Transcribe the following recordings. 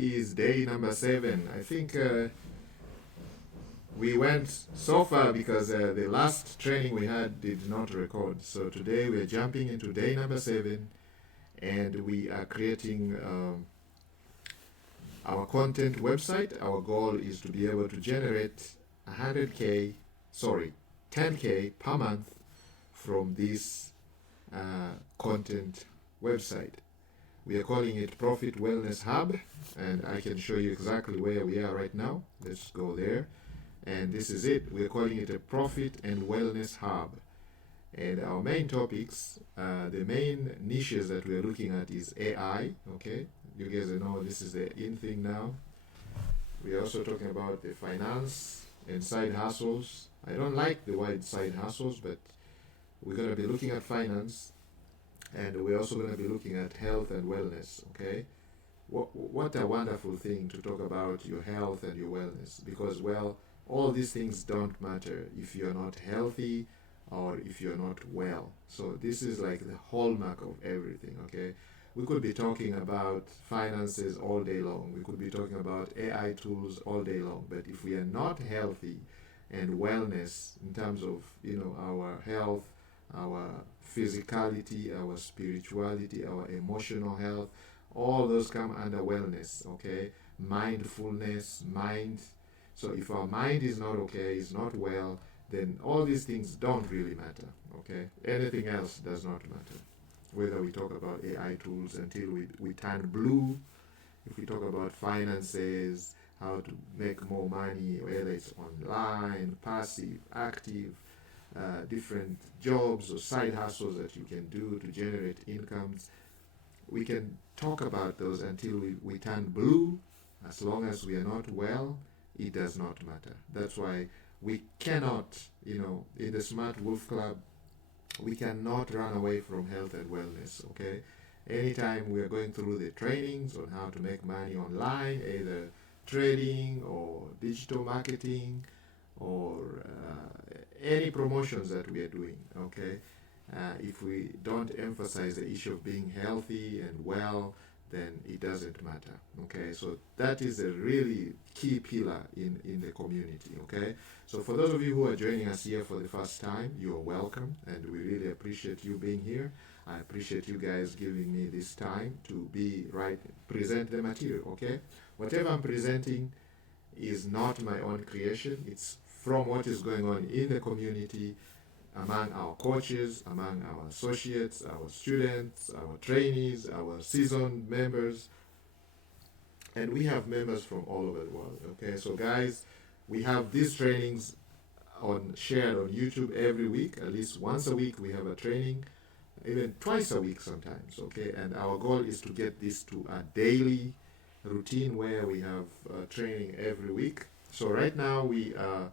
Is day number 7. I think we went so far because the last training we had did not record. So today we're jumping into day number 7, and we are creating our content website. Our goal is to be able to generate 10K per month from this content website. We are calling it Profit Wellness Hub, and I can show you exactly where we are right now. Let's go there. And this is it. We're calling it a Profit and Wellness Hub. And our main topics, the main niches that we're looking at is AI. Okay, you guys know this is the in thing now. We are also talking about the finance and side hustles. I don't like the word side hustles, but we're going to be looking at finance, and we're also going to be looking at health and wellness. Okay, what a wonderful thing to talk about your health and your wellness, because, well, all these things don't matter if you're not healthy or if you're not well. So this is like the hallmark of everything. Okay, we could be talking about finances all day long. We could be talking about AI tools all day long. But if we are not healthy and wellness in terms of, our health, our physicality, our spirituality, our emotional health, all those come under wellness. Okay, mindfulness, mind. So if our mind is not okay, is not well, then all these things don't really matter. Okay, anything else does not matter. Whether we talk about AI tools until we turn blue, if we talk about finances, how to make more money, whether it's online, passive, active, different jobs or side hustles that you can do to generate incomes, we can talk about those until we turn blue. As long as we are not well, it does not matter. That's why we cannot, in the Smart Wolf Club, we cannot run away from health and wellness. Okay, anytime we are going through the trainings on how to make money online, either trading or digital marketing or any promotions that we are doing. Okay, if we don't emphasize the issue of being healthy and well, then it doesn't matter. Okay, so that is a really key pillar in the community. Okay, so for those of you who are joining us here for the first time, you are welcome, and we really appreciate you being here. I appreciate you guys giving me this time to present the material. Okay, whatever I'm presenting is not my own creation. It's from what is going on in the community, among our coaches, among our associates, our students, our trainees, our seasoned members, and we have members from all over the world. Okay, so guys, we have these trainings shared on YouTube every week. At least once a week we have a training, even twice a week sometimes. Okay, and our goal is to get this to a daily routine where we have training every week. So right now we are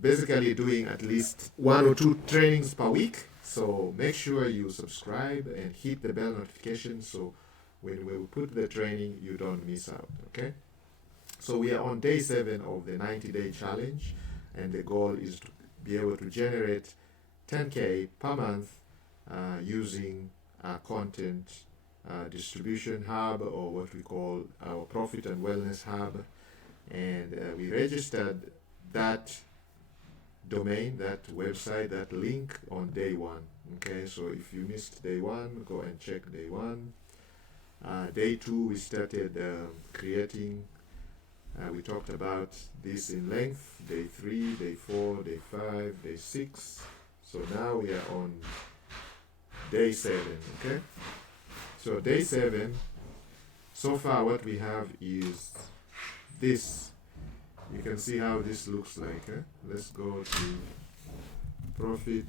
basically doing at least 1 or 2 trainings per week. So make sure you subscribe and hit the bell notification, so when we put the training, you don't miss out. Okay, so we are on day 7 of the 90-day challenge, and the goal is to be able to generate 10K per month using our content distribution hub, or what we call our Profit and Wellness Hub. And we registered that domain, that website, that link on day 1. Okay, so if you missed day 1, go and check day 1. Day 2, we started creating. We talked about this in length. Day 3, day 4, day 5, day 6. So now we are on day 7. Okay, so day 7, so far what we have is this. You can see how this looks like. Let's go to Profit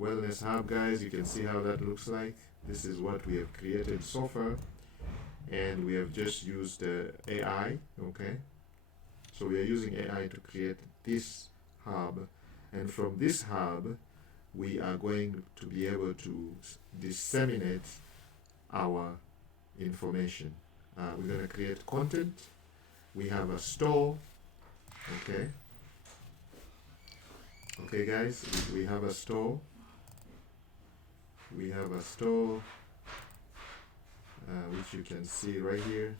Wellness Hub, guys. You can see how that looks like. This is what we have created so far, and we have just used AI. Okay, so we are using AI to create this hub, and from this hub we are going to be able to disseminate our information. We're going to create content. We have a store. Okay, guys, we have a store. We have a store which you can see right here.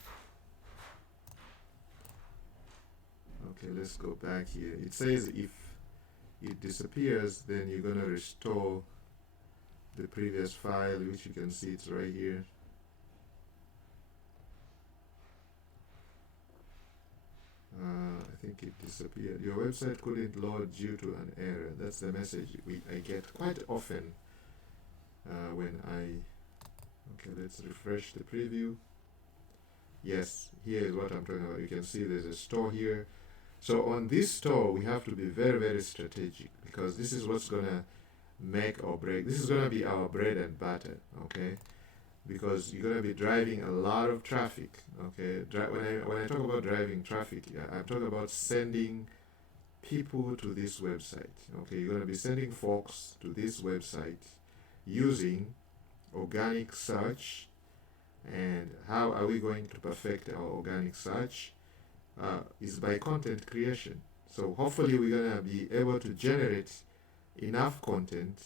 Okay, let's go back here. It says if it disappears, then you're going to restore the previous file, which you can see it's right here. I think it disappeared. Your website couldn't load due to an error. That's the message I get quite often when I... Okay, let's refresh the preview. Yes, here is what I'm talking about. You can see there's a store here. So on this store, we have to be very, very strategic, because this is what's going to make or break. This is going to be our bread and butter, okay? Because you're going to be driving a lot of traffic, okay? When I talk about driving traffic, I'm talking about sending people to this website, okay? You're going to be sending folks to this website using organic search. And how are we going to perfect our organic search? Is by content creation. So hopefully we're going to be able to generate enough content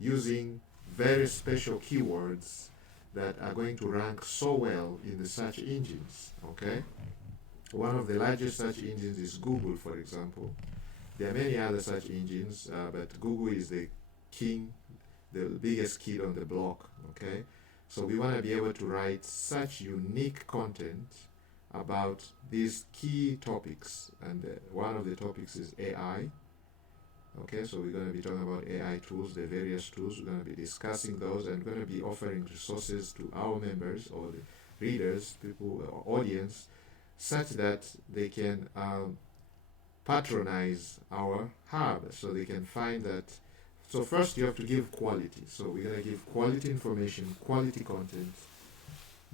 using very special keywords that are going to rank so well in the search engines, okay? One of the largest search engines is Google, for example. There are many other search engines, but Google is the king, the biggest kid on the block, okay? So we want to be able to write such unique content about these key topics, and one of the topics is AI. Okay, so we're going to be talking about AI tools, the various tools. We're going to be discussing those, and we're going to be offering resources to our members or the readers, people, or audience, such that they can patronize our hub, so they can find that. So first you have to give quality. So we're going to give quality information, quality content,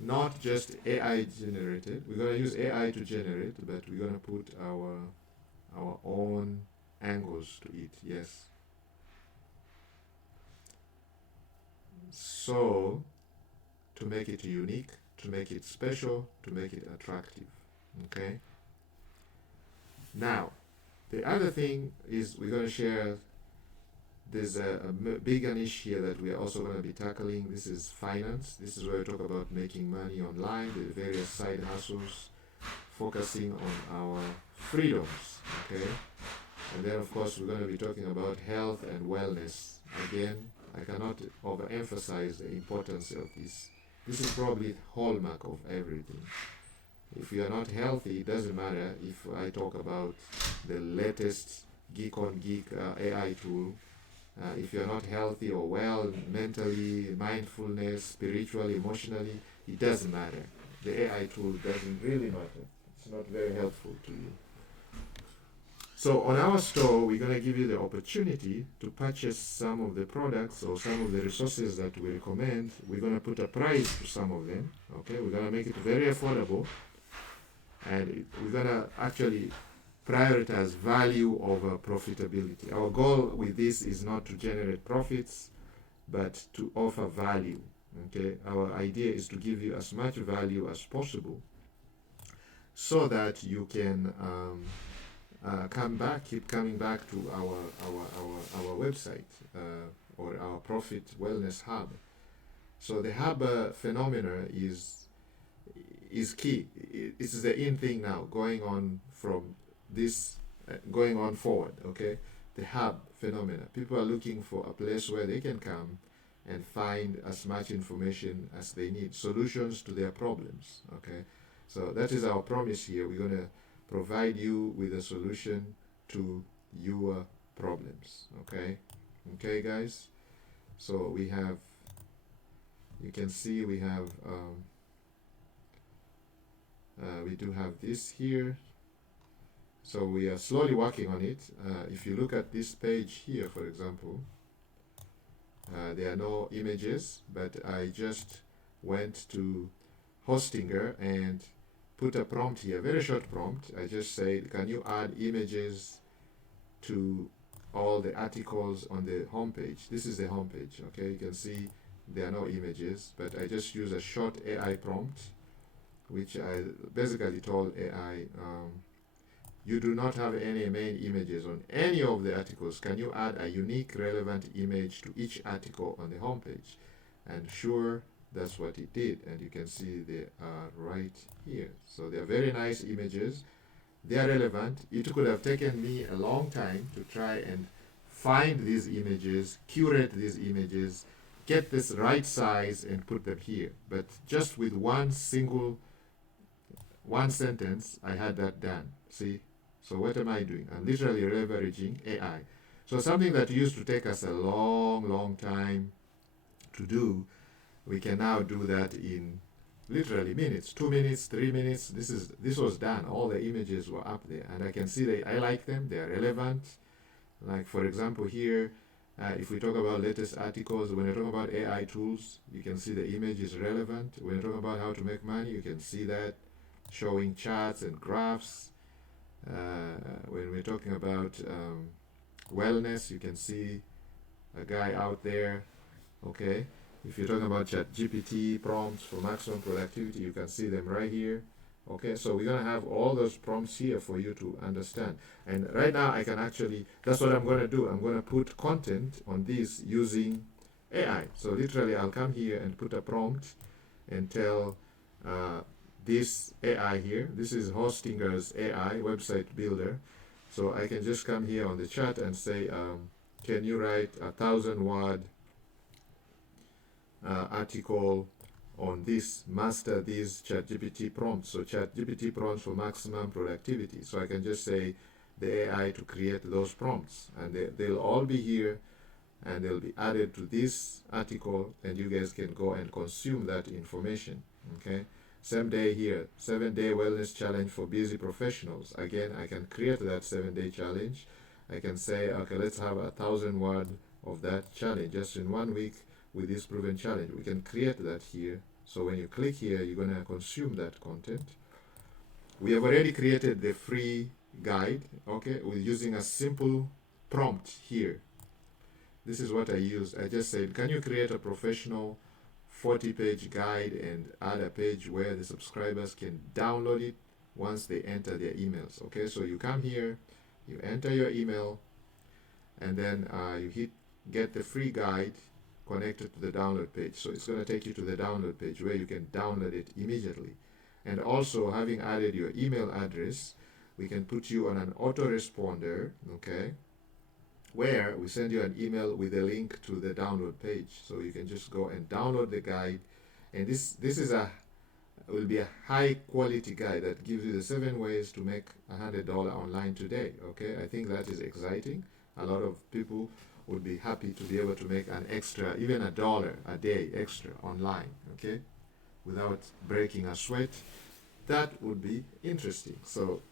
not just AI generated. We're going to use AI to generate, but we're going to put our own angles to it. Yes. So to make it unique, to make it special, to make it attractive. Okay. Now, the other thing is we're going to share. There's a bigger niche here that we are also going to be tackling. This is finance. This is where we talk about making money online, the various side hustles, focusing on our freedoms, okay? And then, of course, we're going to be talking about health and wellness. Again, I cannot overemphasize the importance of this. This is probably the hallmark of everything. If you are not healthy, it doesn't matter if I talk about the latest geek on geek AI tool. If you're not healthy or well, mentally, mindfulness, spiritually, emotionally, it doesn't matter. The AI tool doesn't really matter. It's not very helpful to you. So on our store, we're going to give you the opportunity to purchase some of the products or some of the resources that we recommend. We're going to put a price to some of them. Okay, we're going to make it very affordable. And we're going to actually prioritize value over profitability. Our goal with this is not to generate profits, but to offer value. Okay, our idea is to give you as much value as possible, so that you can keep coming back to our website or our Profit Wellness Hub. So the hub phenomena is key. It's the in thing now, going on from this going on forward. Okay, the hub phenomena, people are looking for a place where they can come and find as much information as they need, solutions to their problems. Okay, so that is our promise here. We're going to provide you with a solution to your problems. Okay guys, so we have, you can see we have we do have this here. So we are slowly working on it. If you look at this page here, for example, there are no images, but I just went to Hostinger and put a prompt here, very short prompt. I just said, can you add images to all the articles on the homepage? This is the homepage, okay? You can see there are no images, but I just use a short AI prompt, which I basically told AI, you do not have any main images on any of the articles. Can you add a unique relevant image to each article on the homepage? And sure, that's what it did. And you can see they are right here. So they are very nice images. they are relevant. It could have taken me a long time to try and find these images, curate these images, get this right size and put them here. But just with one sentence, I had that done. See? So what am I doing? I'm literally leveraging AI. So something that used to take us a long time to do, we can now do that in literally minutes, 2 minutes, 3 minutes. This was done. All the images were up there, and I can see that I like them. They are relevant. Like for example here, if we talk about latest articles, when you talk about AI tools, you can see the image is relevant. When you talk about how to make money, you can see that showing charts and graphs. When we're talking about wellness, you can see a guy out there. Okay, if you're talking about ChatGPT prompts for maximum productivity, you can see them right here. Okay, so we're gonna have all those prompts here for you to understand. And right now I can actually, that's what I'm gonna do. I'm gonna put content on this using AI. So literally I'll come here and put a prompt and tell this AI here, this is Hostinger's AI website builder. So I can just come here on the chat and say, can you write 1,000-word article on this, master these ChatGPT prompts. So ChatGPT prompts for maximum productivity. So I can just say the AI to create those prompts, and they'll all be here, and they'll be added to this article, and you guys can go and consume that information. Okay. Same day here, 7-day wellness challenge for busy professionals. Again, I can create that 7-day challenge. I can say, okay, let's have 1,000 words of that challenge just in 1 week with this proven challenge. We can create that here. So when you click here, you're going to consume that content. We have already created the free guide, okay, with using a simple prompt here. This is what I used. I just said, can you create a professional 40-page guide and add a page where the subscribers can download it once they enter their emails. Okay, so you come here, you enter your email, and then you hit get the free guide connected to the download page. So it's going to take you to the download page where you can download it immediately. And also, having added your email address, we can put you on an autoresponder, okay, where we send you an email with a link to the download page. So you can just go and download the guide. And this will be a high quality guide that gives you the 7 ways to make $100 online today. Okay, I think that is exciting. A lot of people would be happy to be able to make an extra, even $1 a day extra online, okay, without breaking a sweat. That would be interesting. So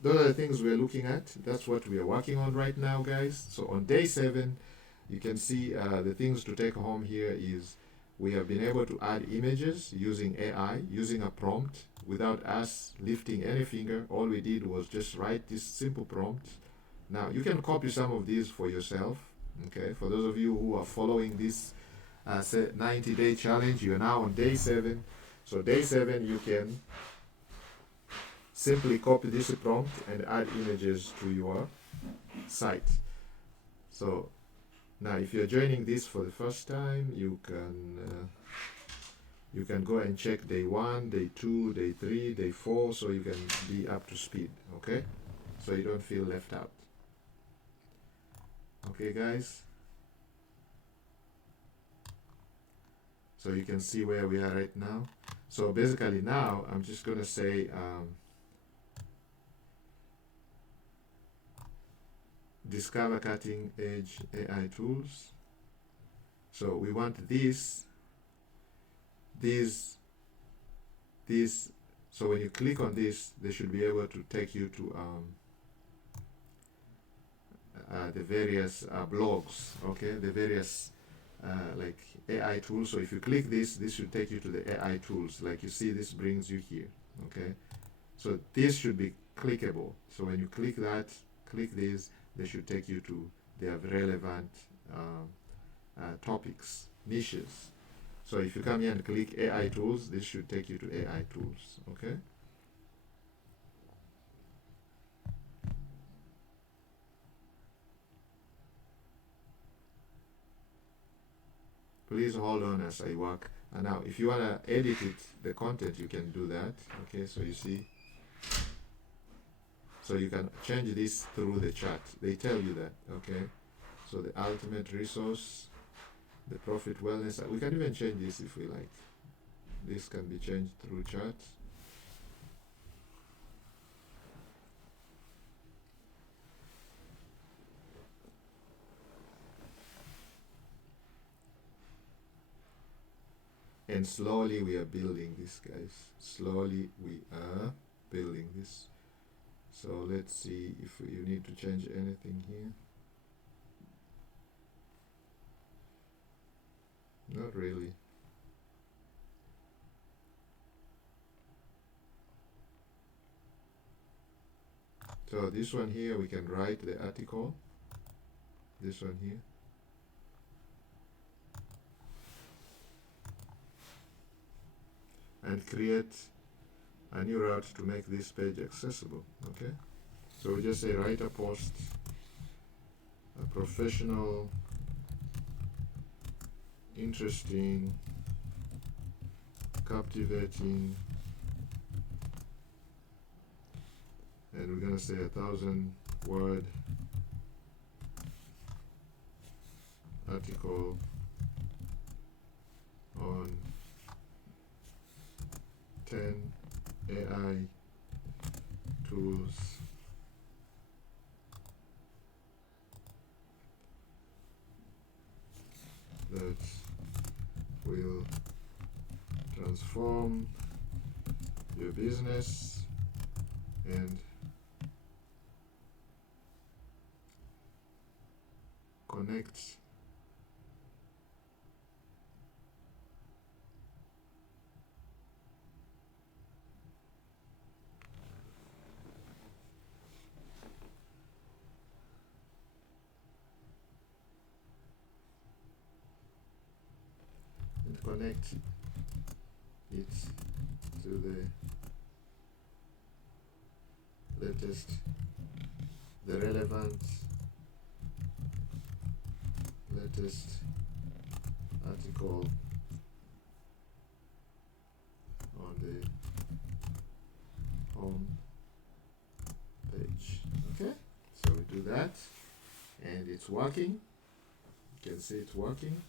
those are the things we're looking at. That's what we are working on right now, guys. So on day 7, you can see the things to take home here is we have been able to add images using AI, using a prompt without us lifting any finger. All we did was just write this simple prompt. Now, you can copy some of these for yourself. Okay, for those of you who are following this 90-day challenge, you are now on day 7. So day 7, you can simply copy this prompt and add images to your site. So now, if you're joining this for the first time, you can go and check day 1, day 2, day 3, day 4, so you can be up to speed. Okay, so you don't feel left out. Okay, guys. So you can see where we are right now. So basically now, I'm just going to say discover cutting edge AI tools. So we want this. So when you click on this, they should be able to take you to the various blogs, okay, the various like AI tools. So if you click this should take you to the AI tools. Like you see, this brings you here, okay. So this should be clickable. So when you click that, click this, they should take you to their relevant topics, niches. So if you come here and click AI tools, this should take you to AI tools, okay. Please hold on as I work. And now, if you want to edit it, the content, you can do that. Okay, so you see. So you can change this through the chat. They tell you that, okay? So the ultimate resource, the profit wellness, we can even change this if we like. This can be changed through chat. And slowly we are building this, guys. Slowly we are building this. So let's see if you need to change anything here. Not really. So this one here, we can write the article. This one here. And create a new route to make this page accessible, okay? So we just say write a post, a professional, interesting, captivating, and we're gonna say 1,000-word article on 10 AI tools that will transform your business and connect connect it to the latest, the relevant latest article on the home page. Okay, so we do that and it's working. You can see it's working.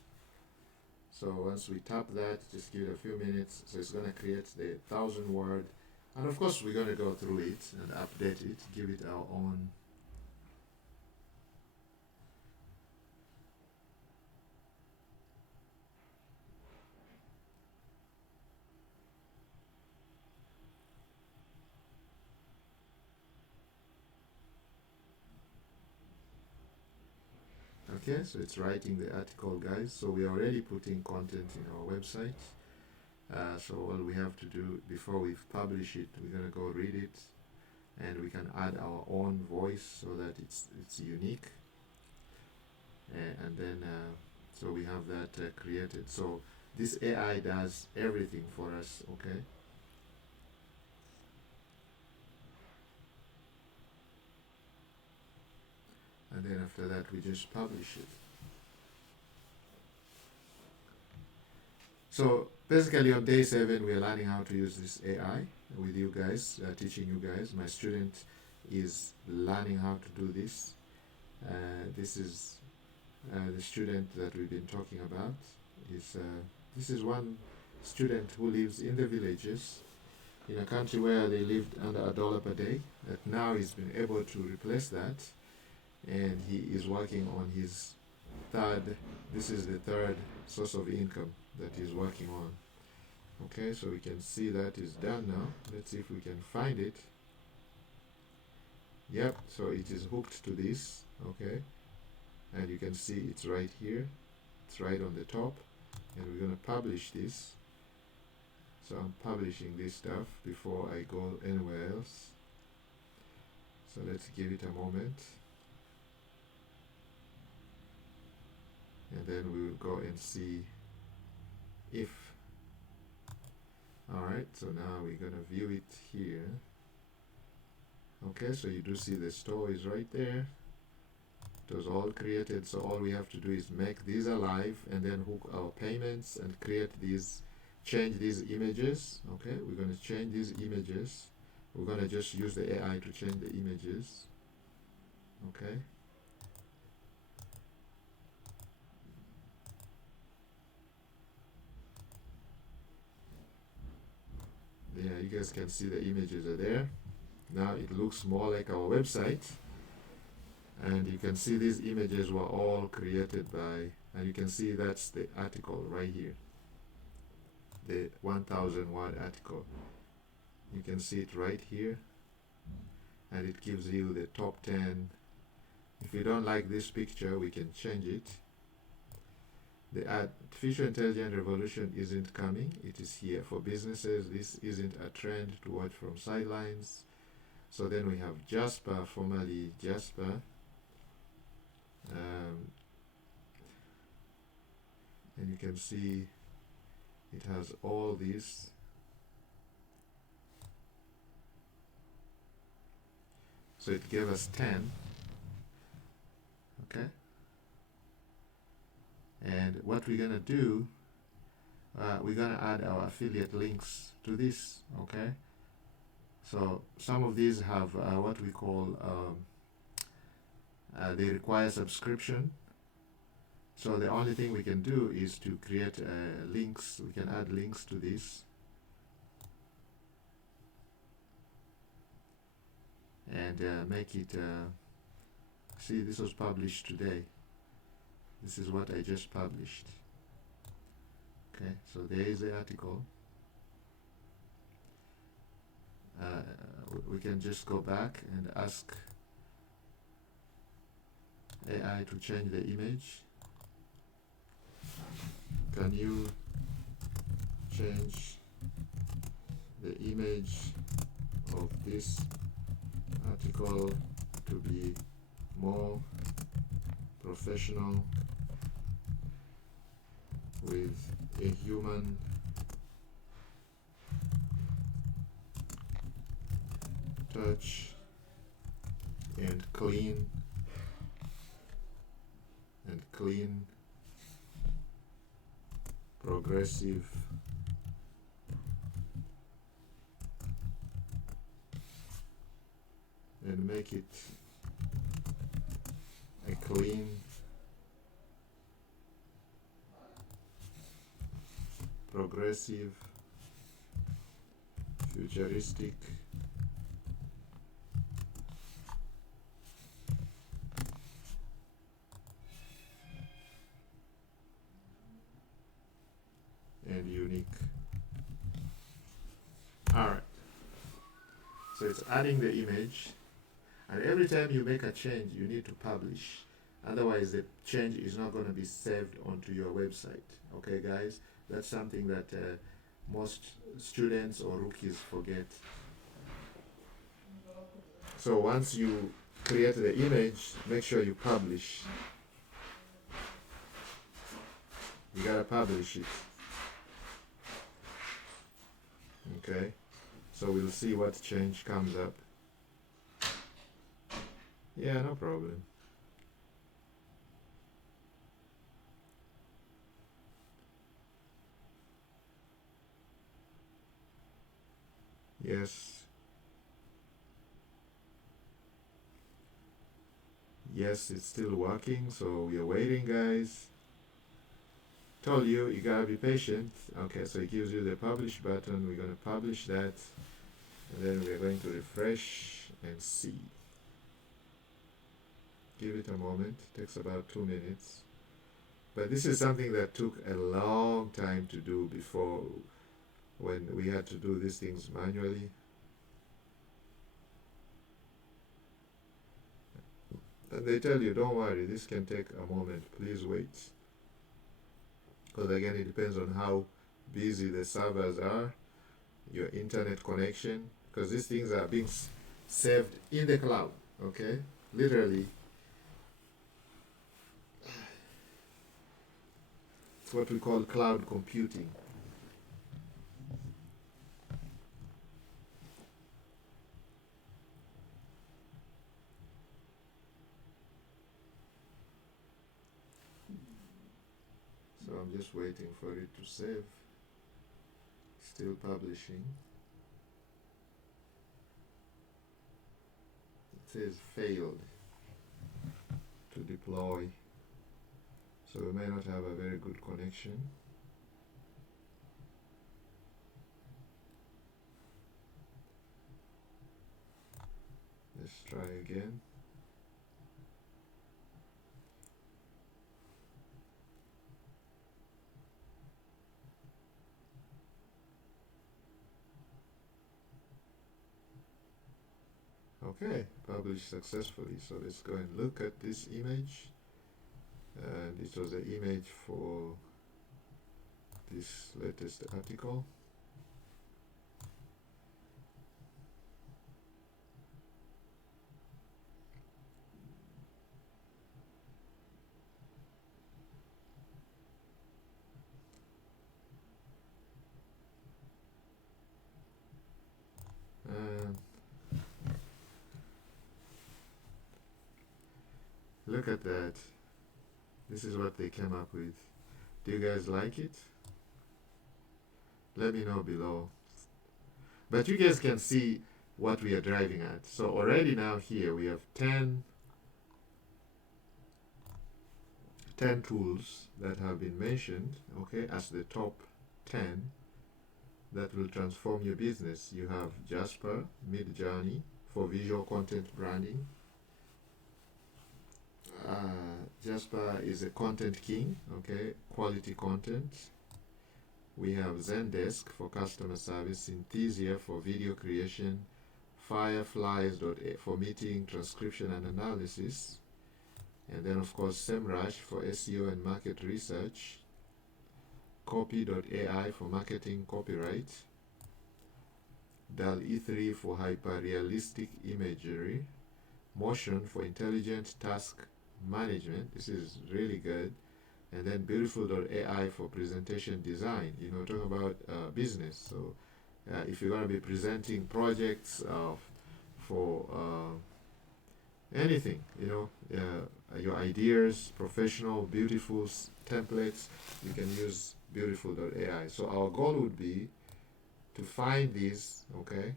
So once we tap that, just give it a few minutes. So it's going to create the 1,000-word, and of course we're going to go through it and update it, give it our own. Okay, so it's writing the article, guys. So we are already putting content in our website. So all we have to do before we publish it, we're gonna go read it, and we can add our own voice so that it's unique. And then so we have that created. So this AI does everything for us. Okay. And then after that we just publish it. So basically on day 7 we are learning how to use this AI with you guys, teaching you guys. My student is learning how to do this. This is the student that we've been talking about. This is one student who lives in the villages in a country where they lived under $1 per day, that now he's been able to replace that, and he is working on his this is the third source of income that he's working on. Okay, so we can see that is done now. Let's see if we can find it. Yep, so it is hooked to this. Okay, and you can see it's right here, it's right on the top, and we're going to publish this. So I'm publishing this stuff before I go anywhere else. So let's give it a moment, and then we will go and see if. Alright, so now we're gonna view it here. Okay, so you do see the store is right there. It was all created, so all we have to do is make these alive and then hook our payments and create these, change these images. Okay, we're going to change these images. We're going to just use the AI to change the images. Okay. Yeah, you guys can see the images are there. Now it looks more like our website. And you can see these images were all created by, and you can see that's the article right here. The 1000 word article. You can see it right here. And it gives you the top 10. If you don't like this picture, we can change it. The artificial intelligence revolution isn't coming, it is here. For businesses, this isn't a trend to watch from sidelines. So then we have Jasper, formerly Jasper. And you can see it has all these. So it gave us 10. Okay. And what we're gonna do, we're gonna add our affiliate links to this. Okay. So some of these have what we call they require subscription. So the only thing we can do is to create links. We can add links to this. And make it, see, this was published today. This is what I just published. Okay, so there is the article. We can just go back and ask AI to change the image. Can you change the image of this article to be more professional with a human touch and clean progressive and make it a clean progressive futuristic and unique. Alright, so it's adding the image, and every time you make a change you need to publish, otherwise the change is not going to be saved onto your website. Okay guys, that's something that most students or rookies forget. So once you create the image, make sure you publish. You gotta publish it. Okay, so we'll see what change comes up. Yeah, no problem. Yes. Yes, it's still working, so we are waiting, guys. Told you, you gotta be patient. Okay, so it gives you the publish button. We're gonna publish that, and then we're going to refresh and see. Give it a moment. It takes about 2 minutes. But this is something that took a long time to do before, when we had to do these things manually. And they tell you, don't worry, this can take a moment, please wait. Because again, it depends on how busy the servers are, your internet connection, because these things are being saved in the cloud, okay? Literally. It's what we call cloud computing. So I'm just waiting for it to save. Still publishing. says failed to deploy, so we may not have a very good connection. Let's try again. Okay, published successfully. So let's go and look at this image. And it was the image for this latest article. And look at that. This is what they came up with. Do you guys like it? Let me know below. But you guys can see what we are driving at. So already now here we have 10 tools that have been mentioned, okay, as the top 10 that will transform your business. You have Jasper, Midjourney for visual content branding. Jasper is a content king, okay, quality content. We have Zendesk for customer service, Synthesia for video creation, Fireflies.ai for meeting transcription and analysis, and then of course SEMrush for SEO and market research, Copy.ai for marketing copyright, DALL-E 3 for hyper-realistic imagery, Motion for intelligent task management. This is really good. And then Beautiful.ai for presentation design. You know, talk about business. So if you're going to be presenting projects for anything, you know, your ideas, professional, beautiful templates, you can use Beautiful.ai. So our goal would be to find these, okay?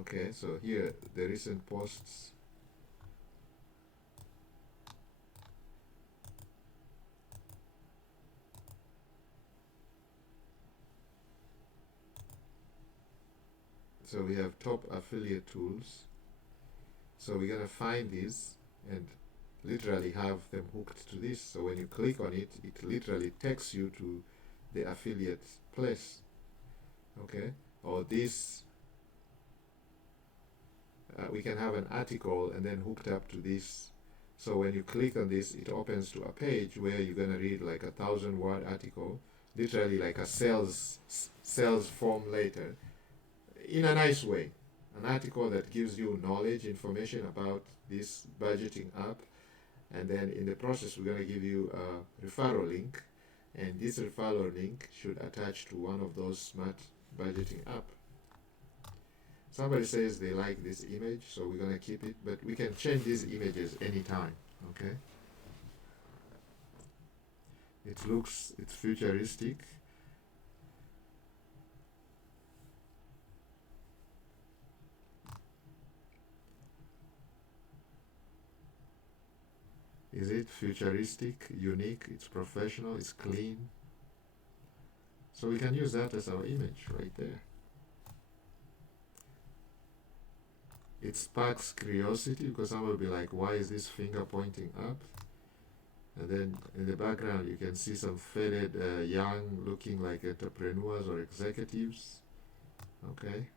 Okay, so here, the recent posts. So we have top affiliate tools. So we're gonna find these and literally have them hooked to this. So when you click on it, it literally takes you to the affiliate place. Okay, or this. We can have an article and then hooked up to this. So when you click on this, it opens to a page where you're gonna read like 1,000-word article, literally like a sales form later, in a nice way. An article that gives you knowledge, information about this budgeting app, and then in the process we're gonna give you a referral link, and this referral link should attach to one of those smart budgeting app. Somebody says they like this image, so we're gonna keep it, but we can change these images anytime, okay? It's futuristic. Is it futuristic, unique, it's professional, it's clean? So we can use that as our image right there. It sparks curiosity because someone will be like, why is this finger pointing up? And then in the background you can see some faded young looking like entrepreneurs or executives. Okay,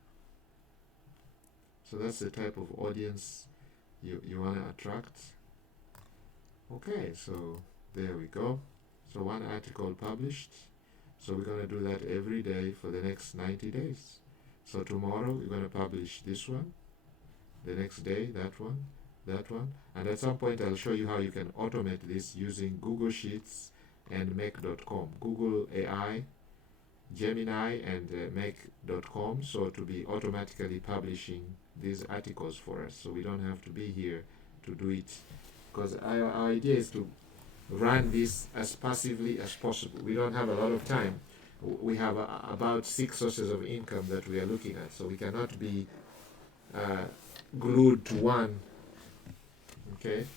so that's the type of audience you want to attract. Okay, so there we go. So one article published. So we're going to do that every day for the next 90 days. So tomorrow we're going to publish this one, the next day that one, and at some point I'll show you how you can automate this using Google Sheets and Make.com, Google AI, Gemini, and Make.com, so to be automatically publishing these articles for us, so we don't have to be here to do it, because our idea is to run this as passively as possible. We don't have a lot of time we have about 6 sources of income that we are looking at, so we cannot be glued to one. Okay,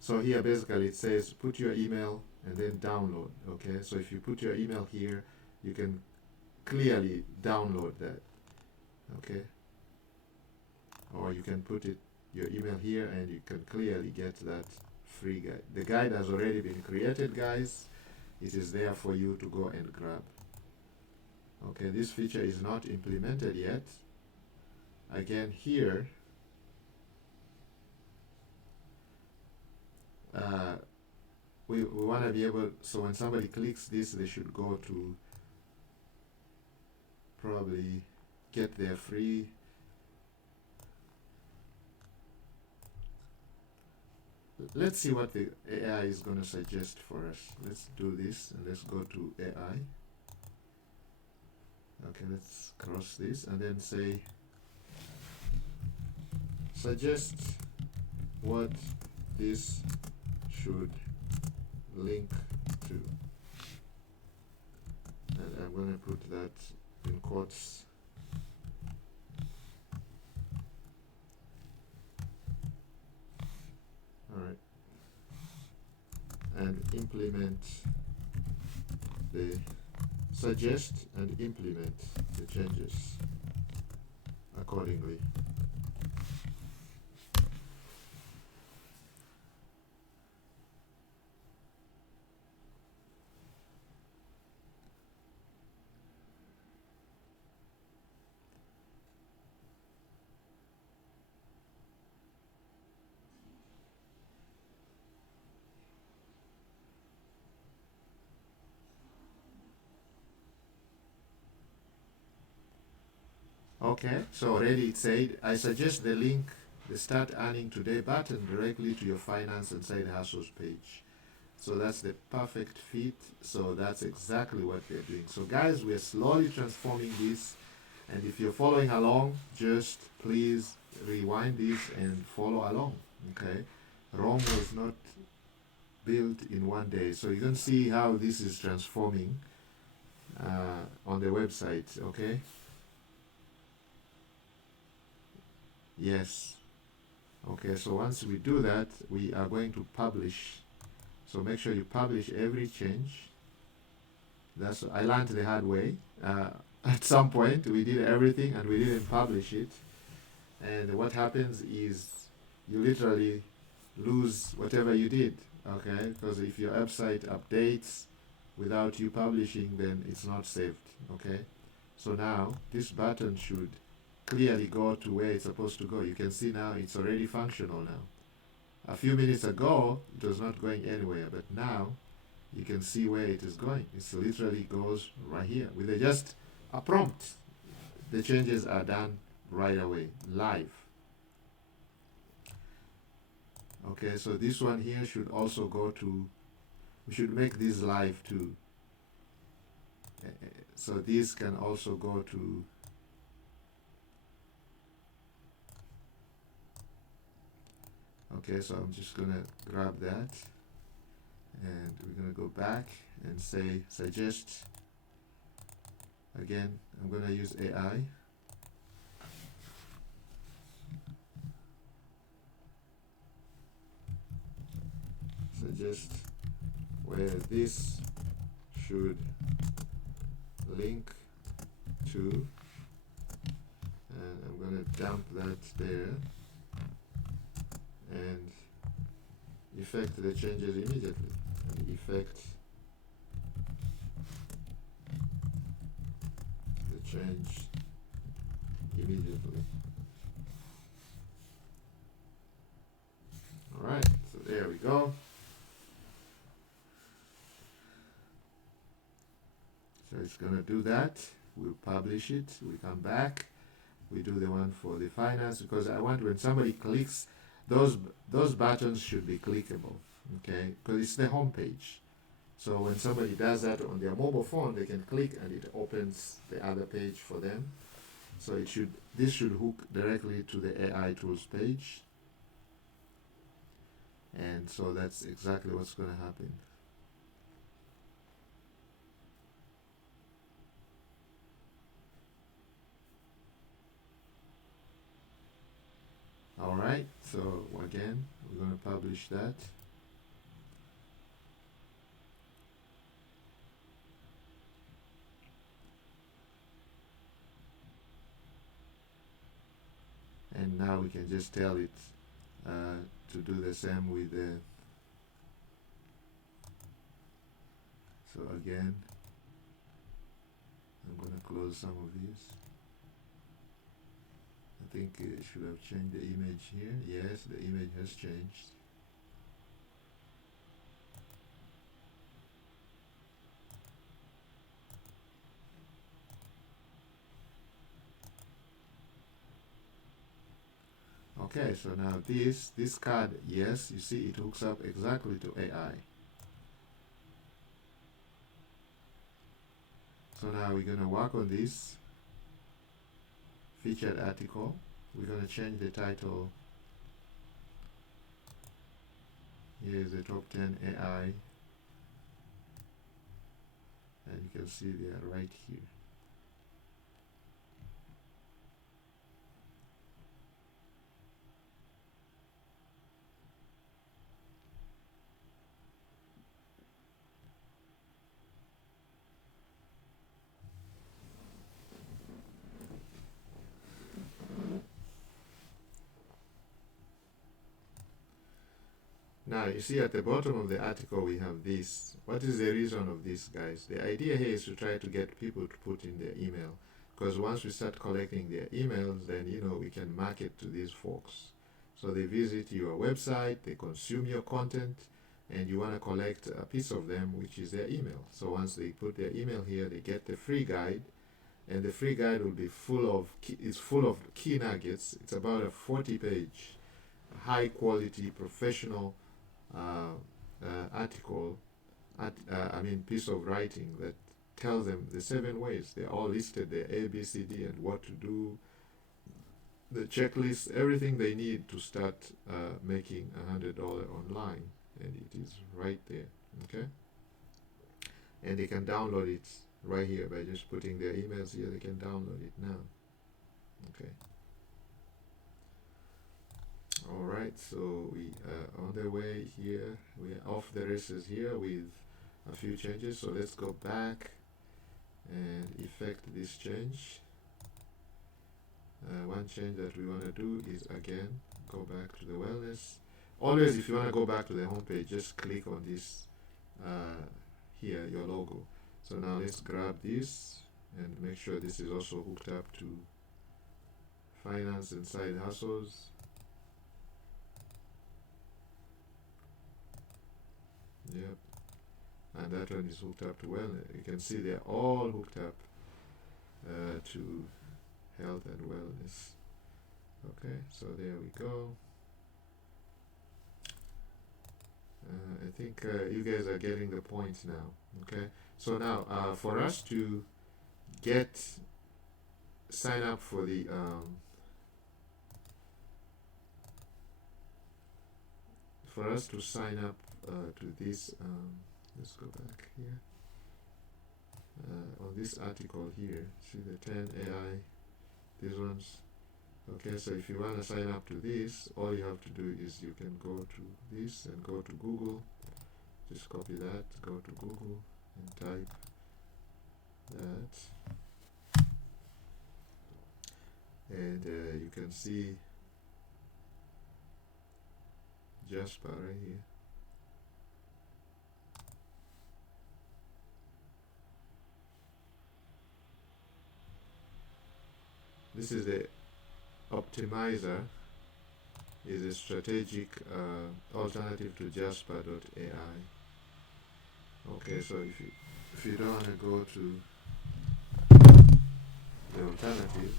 so here basically it says put your email and then download. Okay, so if you put your email here, you can clearly download that. Okay, or you can put your email here and you can clearly get that free guide. The guide has already been created, guys. It is there for you to go and grab. Okay, this feature is not implemented yet. Again, here we want to be able, so when somebody clicks this, they should go to probably get their free. Let's see what the AI is going to suggest for us. Let's do this and let's go to AI. Okay, let's cross this and then say suggest what this should link to. And I'm going to put that in quotes. Alright. And implement the suggest and implement the changes accordingly. Okay, so already it said, I suggest the link, the Start Earning Today button directly to your finance and side hustles page. So that's the perfect fit. So that's exactly what they're doing. So guys, we're slowly transforming this. And if you're following along, just please rewind this and follow along. Okay, Rome was not built in one day. So you can see how this is transforming on the website. Okay. Yes. Okay, so once we do that, we are going to publish. So make sure you publish every change. I learned the hard way. At some point, we did everything and we didn't publish it. And what happens is you literally lose whatever you did. Okay, because if your website updates without you publishing, then it's not saved. Okay, so now this button should clearly go to where it's supposed to go. You can see now it's already functional now. A few minutes ago it was not going anywhere, but now you can see where it is going. It literally goes right here with just a prompt. The changes are done right away, live. Okay, so this one here should also go to, we should make this live too. So this can also go to, okay, so I'm just gonna grab that and we're gonna go back and say suggest. Again, I'm gonna use AI. Suggest where this should link to, and I'm gonna dump that there and effect the changes immediately. And effect the change immediately. Alright, so there we go. So it's gonna do that. We'll publish it, we come back, we do the one for the finance, because I want when somebody clicks, those buttons should be clickable, okay? Because it's the home page. So when somebody does that on their mobile phone, they can click and it opens the other page for them. So this should hook directly to the AI tools page. And so that's exactly what's going to happen. Alright, so again, we're going to publish that. And now we can just tell it to do the same with the, so again, I'm going to close some of these. I think it should have changed the image here. Yes, the image has changed. Okay, so now this card, yes, you see it hooks up exactly to AI. So now we're going to work on this featured article. We're going to change the title. Here's the top 10 AI, and you can see they are right here. Now you see at the bottom of the article we have this. What is the reason of this, guys? The idea here is to try to get people to put in their email, because once we start collecting their emails, then we can market to these folks. So they visit your website, they consume your content, and you want to collect a piece of them, which is their email. So once they put their email here, they get the free guide, and the free guide will be full of key nuggets. It's about a 40-page, high quality, professional article, piece of writing that tells them the 7 ways. They're all listed there, A, B, C, D, and what to do, the checklist, everything they need to start making $100 online, and it is right there. Okay, and they can download it right here by just putting their emails here. They can download it now. Okay. Alright, so we are on the way here. We are off the races here with a few changes. So let's go back and effect this change. One change that we want to do is, again, go back to the wellness. Always, if you want to go back to the home page, just click on this here, your logo. So now let's grab this and make sure this is also hooked up to finance and side hustles. Yep, and that one is hooked up to wellness. You can see they're all hooked up to health and wellness. Okay, so there we go. I think you guys are getting the point now. Okay, so now for us to sign up for the to this, let's go back here, on this article here, see the 10 AI, these ones. Okay, so if you want to sign up to this, all you have to do is you can go to this and go to Google, just copy that, go to Google and type that, and you can see Jasper right here. This is the optimizer, is a strategic alternative to Jasper.ai. Okay, so if you don't want to go to the alternative,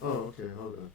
oh, okay, hold on.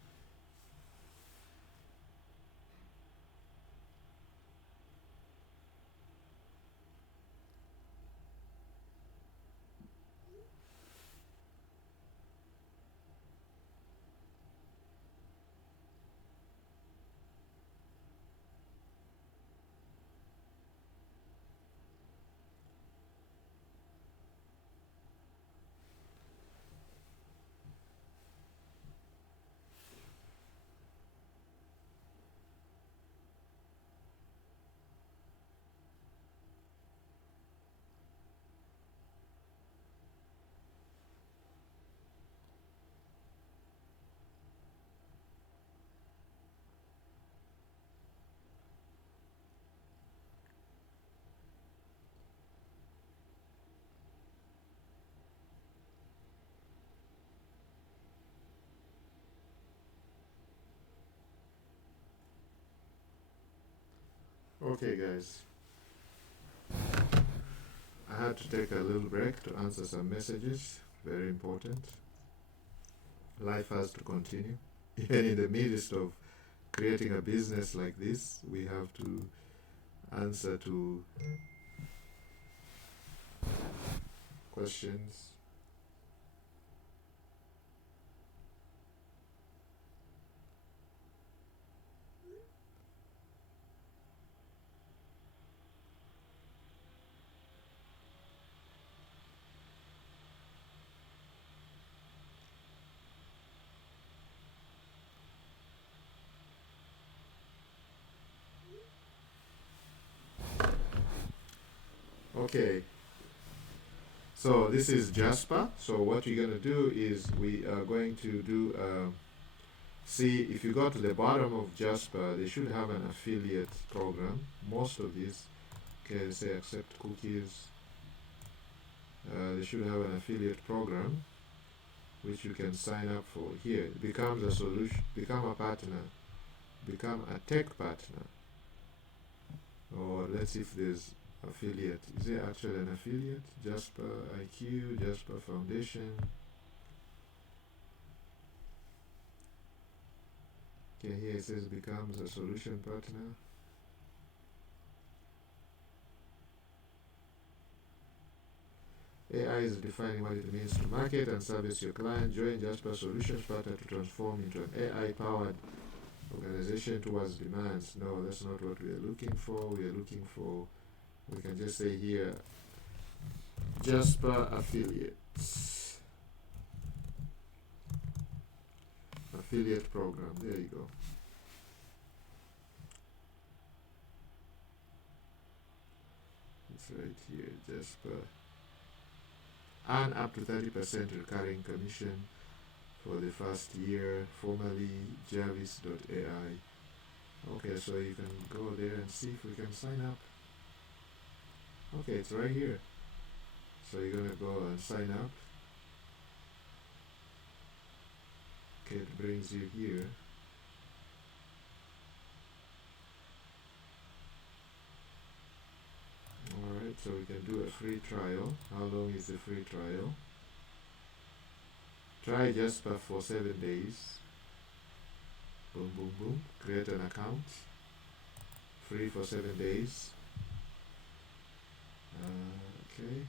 Okay, guys, I had to take a little break to answer some messages. Very important. Life has to continue. Even in the midst of creating a business like this, we have to answer to questions. Okay, so this is Jasper. So what we're going to do is we are going to do, see if you go to the bottom of Jasper, they should have an affiliate program. Most of these, okay, say accept cookies. They should have an affiliate program which you can sign up for here. It becomes a solution, become a partner, become a tech partner. Or let's see if there's affiliate. Is there actually an affiliate? Jasper IQ, Jasper Foundation. Okay, here it says becomes a solution partner. AI is defining what it means to market and service your client. Join Jasper Solutions Partner to transform into an AI-powered organization towards demands. No, that's not what we are looking for. We are looking for, we can just say here, Jasper Affiliates. Affiliate program. There you go. It's right here, Jasper. Earn up to 30% recurring commission for the first year, formerly Jarvis.ai. Okay, so you can go there and see if we can sign up. Okay, it's right here. So you're gonna go and sign up. Okay, it brings you here. Alright, so we can do a free trial. How long is the free trial? Try Jasper for 7 days. Boom, boom, boom. Create an account. Free for 7 days. Okay.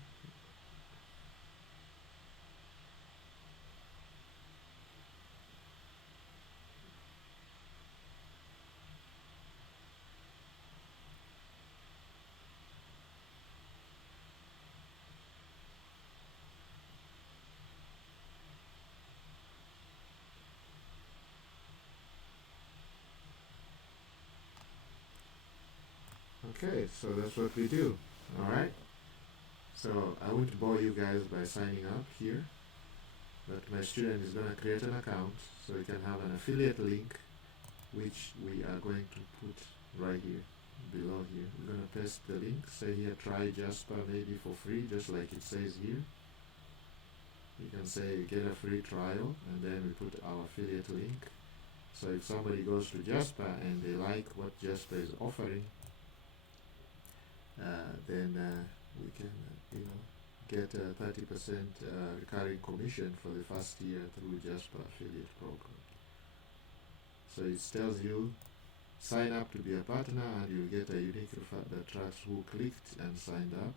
Okay, so that's what we do. Alright? So I won't bore you guys by signing up here, but my student is going to create an account so you can have an affiliate link which we are going to put right here, below here. We're going to paste the link, say here try Jasper maybe for free, just like it says here. You can say get a free trial and then we put our affiliate link. So if somebody goes to Jasper and they like what Jasper is offering, then we can, get a 30% recurring commission for the first year through Jasper affiliate program. So it tells you sign up to be a partner and you'll get a unique referral that tracks who clicked and signed up.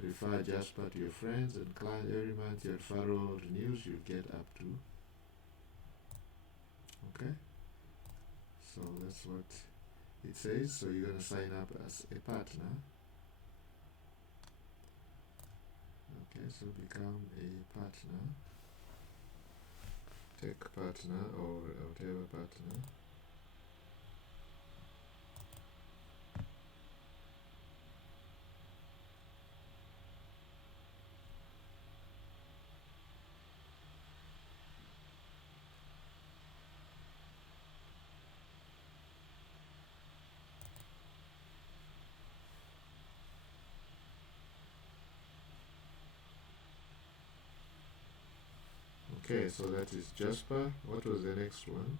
Refer Jasper to your friends and clients every month. Your referral renews, you'll get up to. Okay, so that's what it says. So you're going to sign up as a partner. Okay, so become a partner, tech partner or whatever partner. Okay, so that is Jasper. What was the next one?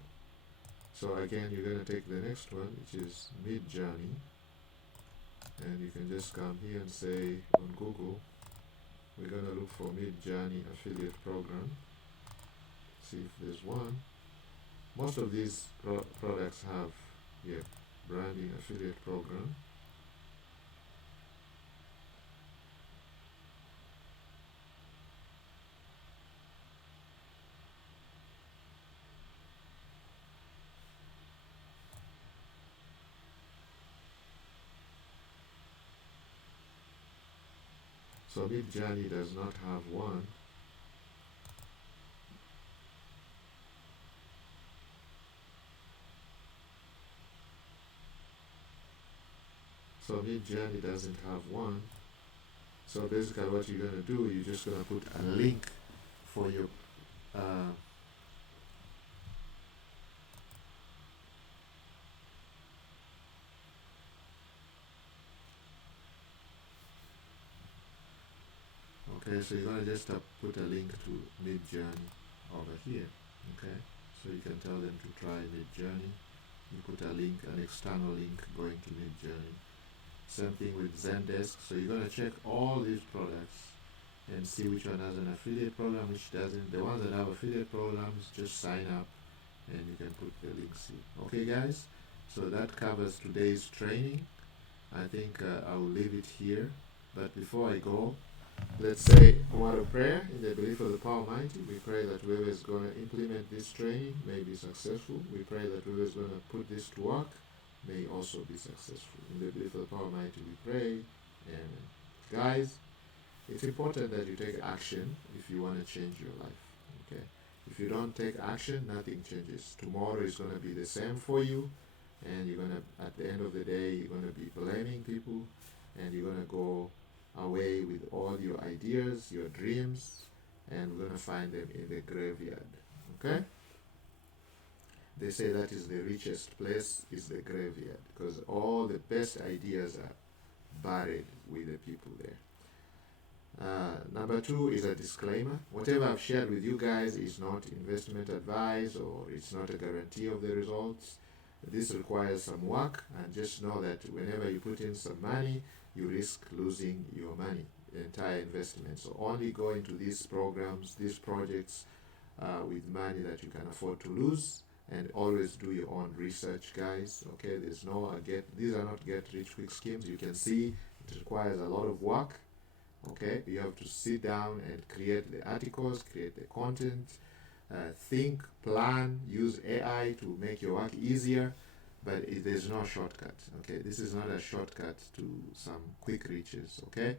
So again, you're going to take the next one, which is Mid Journey. And you can just come here and say on Google, we're going to look for Mid-Journey affiliate program. See if there's one. Most of these products have, yeah, branding affiliate program. So Mid-Journey does not have one. So Mid-Journey doesn't have one. So basically what you're going to do, you're just going to put a link for your okay, so you're going to just put a link to Mid-Journey over here. Okay, so you can tell them to try Mid-Journey. You put a link, an external link going to Mid-Journey. Same thing with Zendesk. So you're going to check all these products and see which one has an affiliate program, which doesn't. The ones that have affiliate programs, just sign up and you can put the links here. Okay, guys? So that covers today's training. I think I will leave it here. But before I go, let's say a word of prayer. In the belief of the power mighty, we pray that whoever is going to implement this training may be successful. We pray that whoever is going to put this to work may also be successful. In the belief of the power mighty, we pray. And guys, it's important that you take action if you want to change your life. Okay? If you don't take action, nothing changes. Tomorrow is going to be the same for you, and you're going to, at the end of the day, you're going to be blaming people, and you're going to go away with all your ideas, your dreams, and we're going to find them in the graveyard. Okay? They say that is the richest place is the graveyard, because all the best ideas are buried with the people there. Number two is a disclaimer. Whatever I've shared with you guys is not investment advice, or it's not a guarantee of the results. This requires some work, and just know that whenever you put in some money, you risk losing your money, the entire investment. So only go into these programs, these projects with money that you can afford to lose, and always do your own research, guys. Okay, there's no these are not get rich quick schemes. You can see it requires a lot of work. Okay, you have to sit down and create the articles, create the content, think, plan, use AI to make your work easier, but there's no shortcut. Okay, this is not a shortcut to some quick riches. Okay,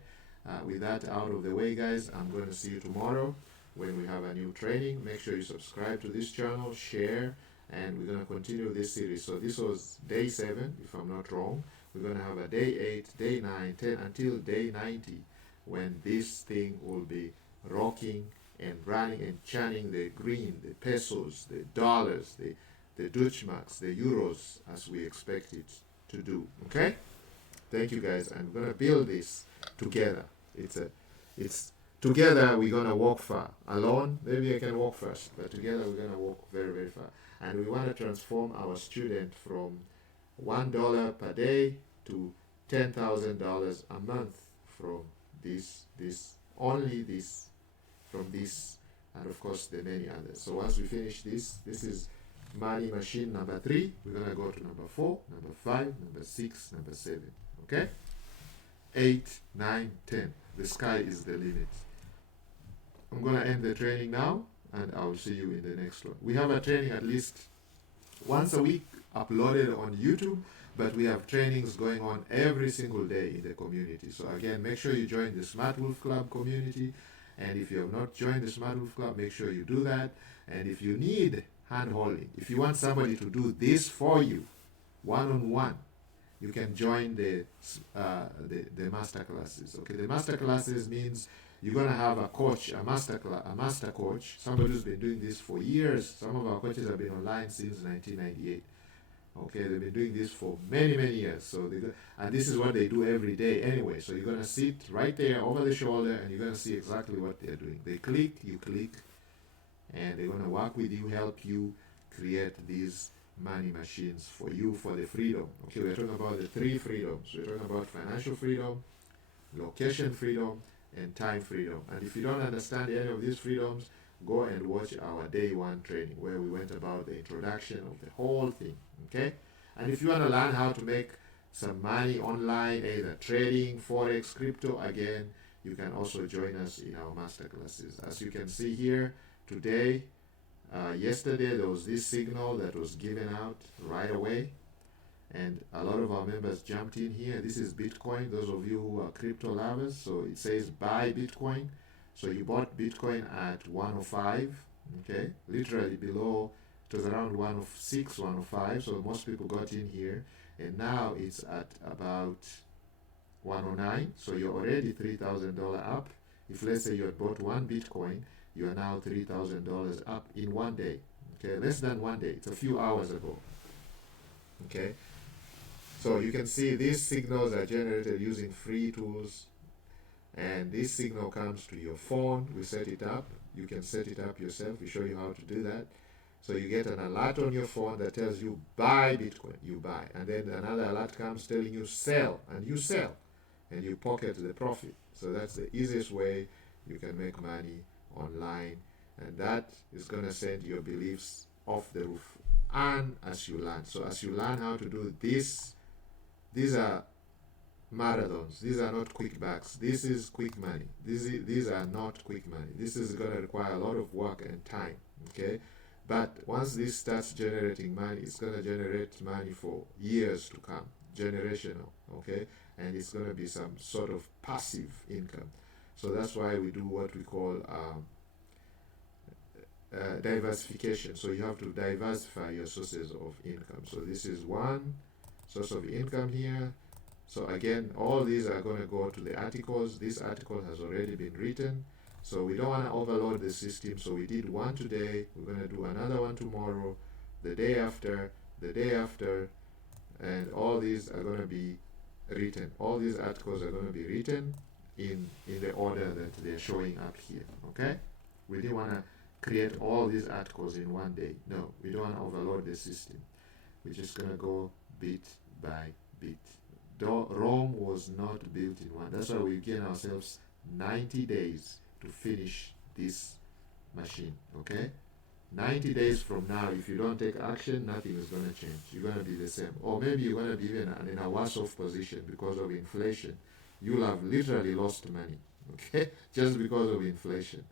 with that out of the way, guys, I'm going to see you tomorrow when we have a new training. Make sure you subscribe to this channel, share, and we're going to continue this series. So this was day 7, if I'm not wrong. We're going to have a day 8, day 9, 10 until day 90, when this thing will be rocking and running and churning the green, the pesos, the dollars, the Deutschmarks, the euros, as we expect it to do. Okay? Thank you, guys. And we're gonna build this together. It's together we're gonna walk far. Alone, maybe I can walk first, but together we're gonna walk very, very far. And we want to transform our student from $1 per day to $10,000 a month from from this, and of course the many others. So once we finish this is money machine number 3. We're gonna go to number 4, number 5, number 6, number 7. Okay? 8, 9, 10. The sky is the limit. I'm gonna end the training now, and I'll see you in the next one. We have a training at least once a week uploaded on YouTube, but we have trainings going on every single day in the community. So again, make sure you join the Smart Wolf Club community. And if you have not joined the Smart Wolf Club, make sure you do that. And if you need hand-holding, if you want somebody to do this for you, one-on-one, you can join the master classes. Okay, the master classes means you're going to have a coach, a master coach, somebody who's been doing this for years. Some of our coaches have been online since 1998. Okay, they've been doing this for many, many years. So and this is what they do every day anyway. So you're going to sit right there over the shoulder, and you're going to see exactly what they're doing. They click, you click, and they're going to work with you, help you create these money machines for you for the freedom. Okay, we're talking about the three freedoms. We're talking about financial freedom, location freedom, and time freedom. And if you don't understand any of these freedoms, go and watch our day one training where we went about the introduction of the whole thing. Okay, and if you want to learn how to make some money online, either trading, forex, crypto, again, you can also join us in our masterclasses. As you can see here today, yesterday there was this signal that was given out right away, and a lot of our members jumped in here. This is Bitcoin, those of you who are crypto lovers. So it says buy Bitcoin. So you bought Bitcoin at 105, okay, literally below. It was around 106, 105, so most people got in here, and now it's at about 109. So you're already $3,000 up. If let's say you had bought one Bitcoin, you are now $3,000 up in one day. Okay, less than one day. It's a few hours ago. Okay, so you can see these signals are generated using free tools, and this signal comes to your phone. We set it up. You can set it up yourself. We show you how to do that. So you get an alert on your phone that tells you buy Bitcoin, you buy, and then another alert comes telling you sell, and you sell, and you pocket the profit. So that's the easiest way you can make money online, and that is going to send your beliefs off the roof. And as you learn, so as you learn how to do this, these are marathons. These are not quick bucks. This is quick money. These are not quick money. This is going to require a lot of work and time. Okay, but once this starts generating money, it's going to generate money for years to come, generational. Okay, and it's going to be some sort of passive income. So that's why we do what we call diversification. So you have to diversify your sources of income. So this is one source of income here. So again, all these are going to go to the articles. This article has already been written, so we don't want to overload the system. So we did one today, we're going to do another one tomorrow, the day after, and all these are going to be written. All these articles are going to be written in the order that they're showing up here. Okay, we didn't want to create all these articles in one day. No, we don't want to overload the system. We're just going to go bit by bit. Rome was not built in one. That's why we've given ourselves 90 days to finish this machine. Okay, 90 days from now, if you don't take action, nothing is going to change. You're going to be the same, or maybe you're going to be even in a worse off position because of inflation. You'll have literally lost money, okay, just because of inflation.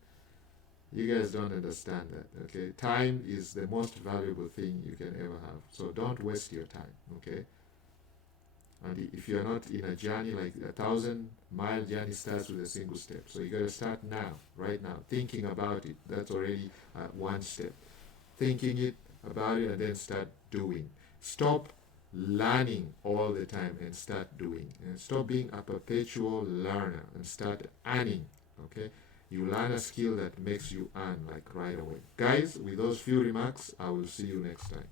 You guys don't understand that. Okay, time is the most valuable thing you can ever have, so don't waste your time. Okay, and if you're not in a journey, like 1,000-mile journey starts with a single step. So you got to start now, right now, thinking about it. That's already one step. Thinking about it, and then start doing. Stop learning all the time and start doing. And stop being a perpetual learner and start earning. Okay, you learn a skill that makes you earn like right away. Guys, with those few remarks, I will see you next time.